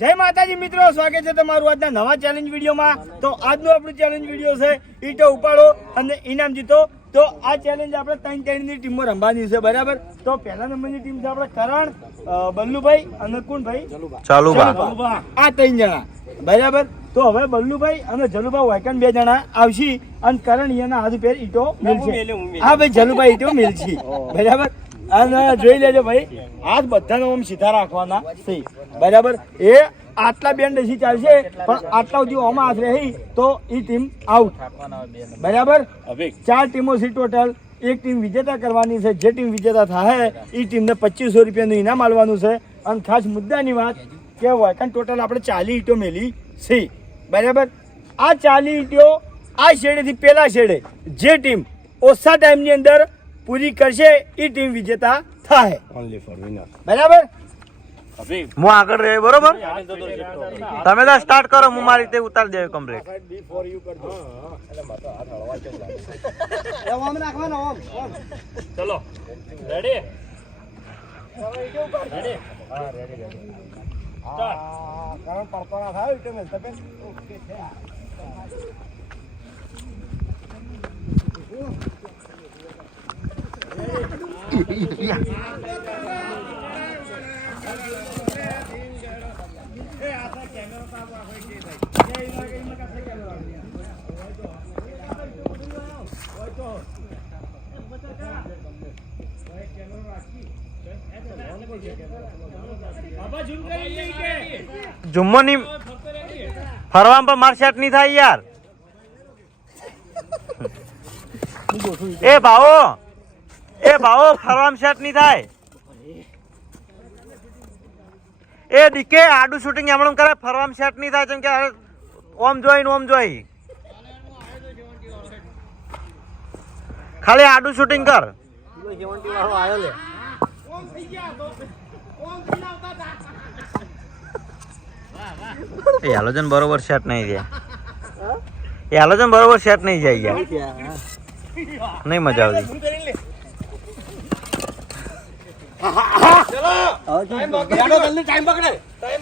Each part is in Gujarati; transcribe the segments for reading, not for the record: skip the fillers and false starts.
જય માતાજી મિત્રો, સ્વાગત છે તમારું આજના નવા ચેલેન્જ વિડીયોમાં। તો આજનો આપણું ચેલેન્જ વિડીયો છે ઈંટો ઉપાડો અને ઇનામ જીતો। તો આ ચેલેન્જ આપણે 3-3 ટીમો રમવાની છે, બરાબર। તો પહેલા નંબરની ટીમ છે આપણે કરણ, બલ્લુભાઈ અને કોણ ભાઈ ચાલુબા, આ 3 જણા, બરાબર। તો હવે બલ્લુભાઈ અને જલુભાઈ વાયકન 2 જણા આવશે અને કરણ એના હાથ ઉપર ઈંટો મિલશે। હા ભાઈ, જલુભાઈ ઈંટો મિલશે, બરાબર। અને જોઈ લેજો ભાઈ, હાથ બધાને આમ સીધા રાખવાના છે, બરાબર। એ આટલા બેન્ડ હજી ચાલશે, પણ આટલા સુધી ઓમાં હાથ રહી તો એ ટીમ આઉટ, બરાબર। 4 ટીમો છે ટોટલ, એક ટીમ વિજેતા કરવાની છે। જે ટીમ વિજેતા થાય એ ટીમને 2500 રૂપિયાનું ઇનામ આપવાનું છે। અને ખાસ મુદ્દાની વાત કે વાયકન ટોટલ આપણે 40 ઈંટો મેલી છે, બરાબર। આ 40 ઈંટો આ શેડેથી પેલા શેડે જે ટીમ ઓછા ટાઈમની અંદર પૂરી કરશે એ ટીમ વિજેતા થાય, બરાબર। હું આગળ રહે, બરોબર। તમે તો સ્ટાર્ટ કરો, હું મારી રીતે ઉતારી દેવી કમ્પ્લીટ। ચલો રેડી, કારણ પડતો ના થાય ઈટો મેલ તબે ઓકે છે। જુમ્મોની ફરવા પર માર સેટ નહીં થાય યાર। એ ભાવો ફરવા સેટ નહીં થાય। એ દીકે આડું શૂટિંગ એમણે કરે, ફરવા સેટ નહીં થાય, જેમ કે ઓમ જોઈ ખાલી આડું શૂટિંગ કર। હેલોજન બરોબર સેટ નહીં જાય, હેલોજન બરોબર સેટ નહીં જાય યાર, નહીં મજા આવતી।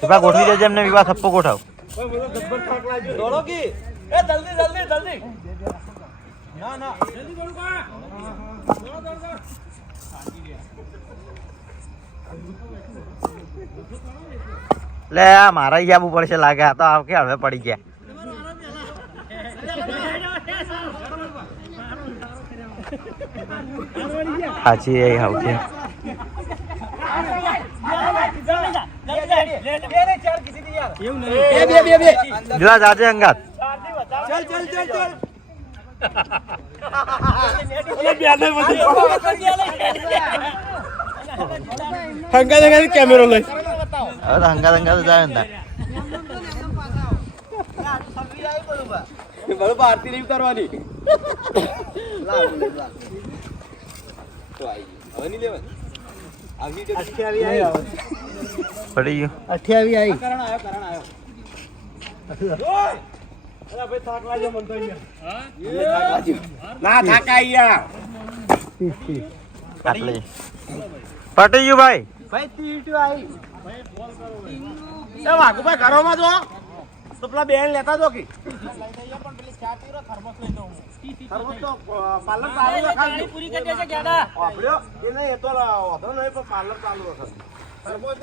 વિભા ગોઠવી દેજે, એમને વિવાહ થપ્પો ગોઠવ। લે મારા યાબુ પડશે લાગે, આ તો આવકે હવે પડી ગયા। સાચી એ આવકે જોવા જાજે અંગાત। કેમેરો લઈ હવે હંગાત જાય ને બરોબર, આરતી નહીં ઉતારવાની। પડી ગયું 28 પટી ગયું ભાઈ। વાઘુભાઈ ઘરોમાં જો તો પેલા બેન લેતા જો કે પાર્લર ચાલુ પૂરી કરી દેશે ગેડા વાપર્યો એ નહીં, એ તો વાંધો નહીં, પણ પાર્લર ચાલુ હશે।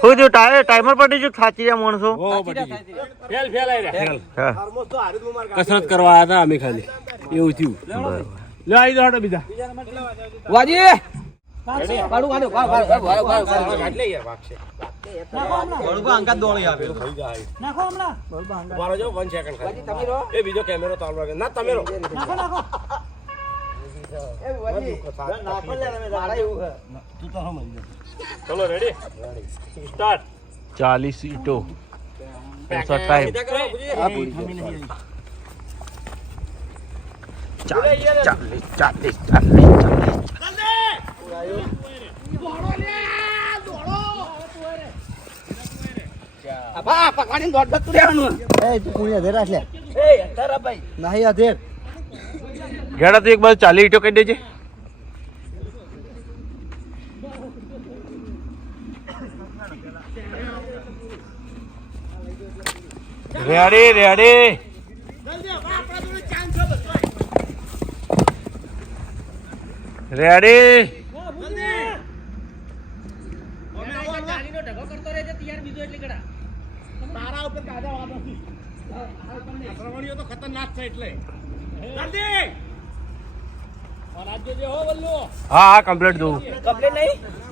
હું જો ટાઈમર પડી ગયું, થાચી ગયા માણસો, કસરત કરવા આવ્યા હતા અમે, ખાલી એવું થયું। લે આવી દો બીજા વાજી બીજો કેમેરો ચાલુ રાખે ના, તમે ચલો રેડી સ્ટાર્ટ। 40 ઈંટો ટાઈમ 40 ગેડા તો એક બાજુ 40 ઈંટો કહી દેજે। રેડી રેડી રેડી હા હા કમ્પ્લીટ દઉં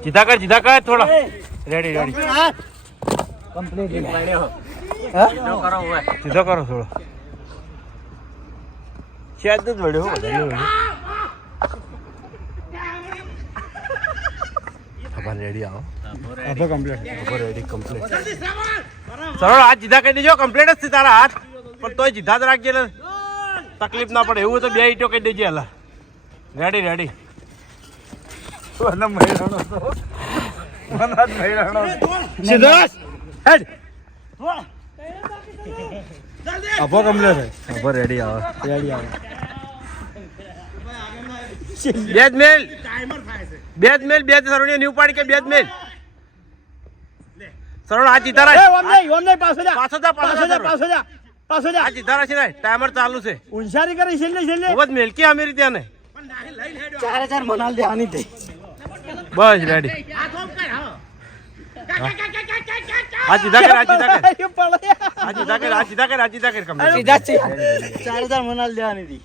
સીધા કર થોડા રેડી રેડી સીધો કરો થોડો શાયદ જ વળ્યો રેડી આવો રેડી કમ્પ્લીટ સરળ હાથ સીધા કરી દેજો કમ્પ્લીટ જ છે તારા હાથ પણ તોય સીધા જ રાખજે ને તકલીફ ના પડે એવું તો બે ઈટો કહી દેજે હલા રેડી રેડી અભો કમ્પ્લીટ અભો રેડી આવો બે જ મેલ બે સરોણી ન્યુ પાડી કે બે જ મેલ સરોણ આ જીતા રહે પાછો જા આ જીતા રહે છે ટાઈમર ચાલુ છે ઉંશારી કરી છેલ્લે બહુ જ મેલકી અમેરી ત્યાં ને 4000 મનાલ દે આની દે બસ રેડી આ જીતા કર કમ્પ્લીટ સીધા 4000 મનાલ દેવાની હતી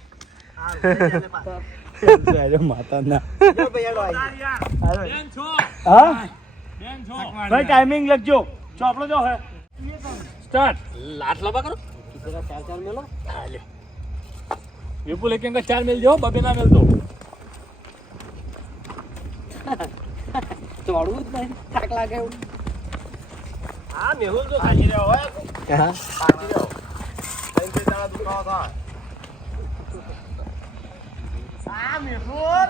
માતા ના ભાઈ ટાઈમિંગ લખજો ચોપડો જો હે સ્ટાર્ટ લાટ લબા કરો વિપુલ એક અંક 4 મેલ જો બબે ના મેલ દો ચોડવું જ નહીં થાક લાગે એવું હા મેહુલ જો ખાઈ રહ્યો હોય હા ખાઈ રહ્યો કઈ કઈ દાડા દુખાવો થાય આ મેહુલ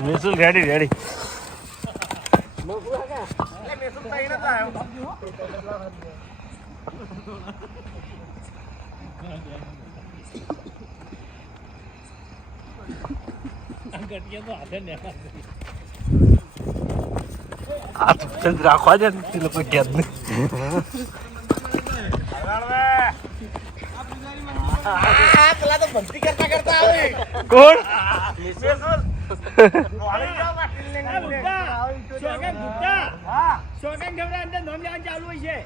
મેસુલ રેડી રેડી રાખવા છે લોકો ક્યાં પેલા તો ભક્તિ કરતા આવે કોણ ચાલુ હોય છે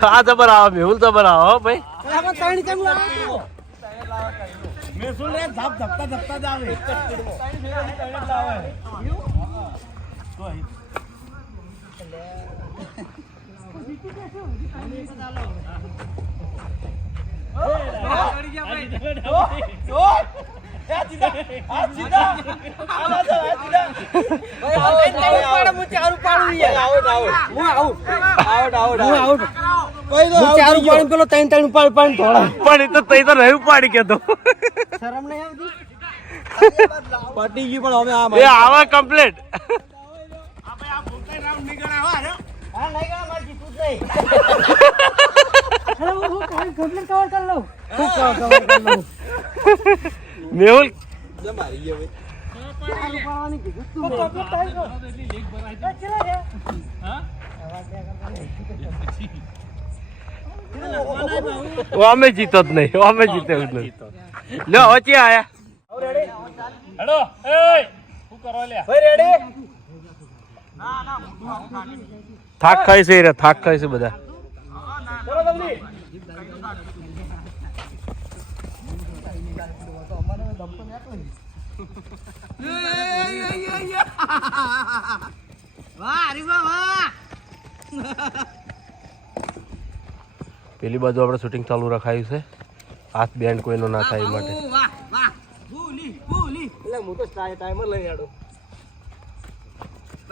હા જબર આવો મેહુલ જબર આવો ભાઈ મેસુલ રે ઝાપ ધપતા જ આવે પેલો ત્રણ ઉપાડ પણ એ તો તઈ તો રહ્યું પાડી કેતો શરમ નહીં આવતી પટી ગયું પણ હવે આ એ આવા કમ્પ્લીટ મેહુલ અમે જીતો જ નહીં અમે જીતે જ નહીં લો વચ્ચે આયા હેલો એ શું કરો લે ભાઈ રેડી થાક ખાય છે રે થાક ખાય છે બધા ચલો જલ્દી પેલી બાજુ આપણે શૂટિંગ ચાલુ રખાયું છે હાથ બેન્ડ કોઈનો ના થાય એ માટે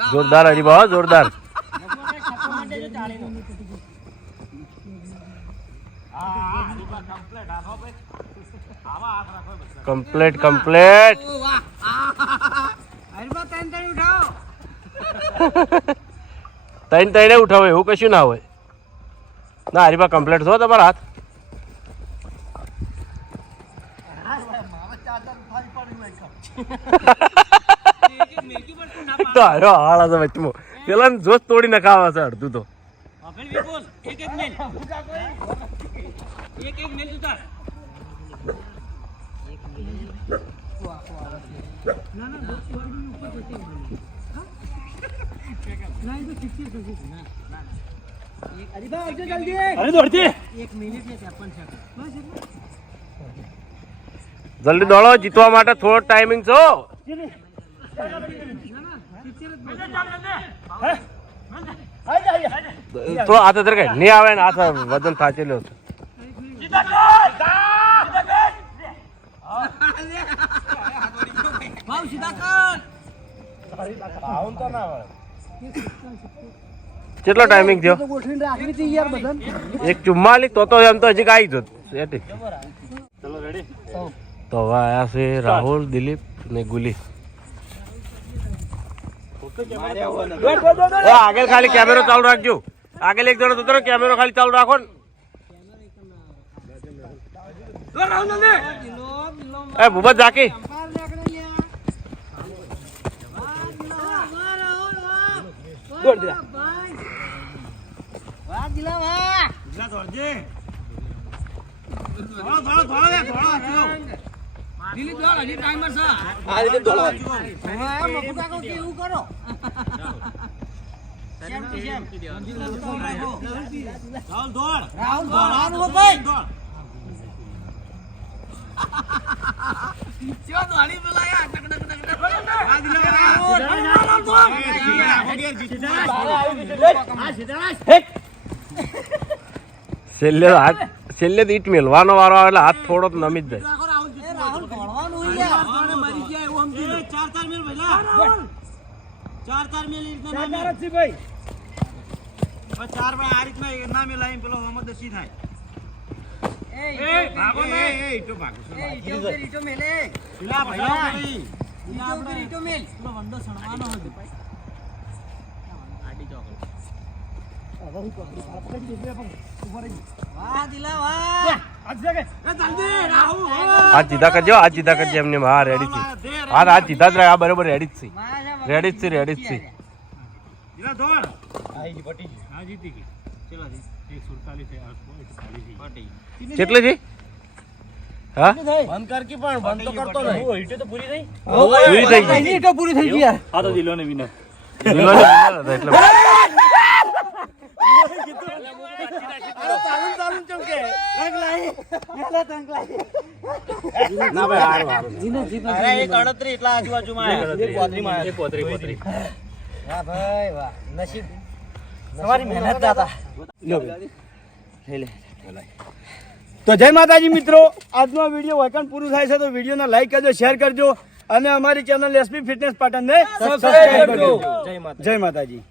જોરદાર હરીબા જોરદાર કમ્પ્લેટ ત્રણે ઉઠાવો એવું કશું ના હોય ના હરીબા કમ્પ્લેટ છો તમારા હાથ તો હારો હાળા છે વચમાં પેલા જોશ તોડી નખાવા છે અડધું તો જલ્દી દોડો જીતવા માટે થોડો ટાઈમિંગ છો તો આ તો કઈ નહીં આવે ને આ વજન થાચેલો છે કેટલો ટાઈમિંગ થયો 1:44 તો એમ તો હજી આવી જત તો હવે આયા છે રાહુલ દિલીપ ને ગુલી આગળ ખાલી કેમેરો ચાલુ રાખજો આગળ એક જણો તો કેમેરો ખાલી ચાલુ રાખો ને એ ભૂપત જાકી છેલ્લે ઈટ મેલવાનો વારો આવે એટલે હાથ થોડો નમી જ આ જીધા કરજો એમને હા રેડી છે આ જીધા જ રહ્યા બરોબર રેડી જ છે કેટલી છે હા બંધ કર કે પણ બંધ તો કરતો નહીં ઈટો તો પૂરી થઈ ઈટો પૂરી થઈ ગઈ યાર આ તો દિલોને વિનર એટલે તો જય માતાજી મિત્રો, આજનો વિડીયો વાયકન પૂરું થાય છે તો વિડીયોને લાઈક કરજો, શેર કરજો અને અમારી ચેનલ એસપી ફિટનેસ પાટણને સબસ્ક્રાઇબ કરજો. જય માતાજી.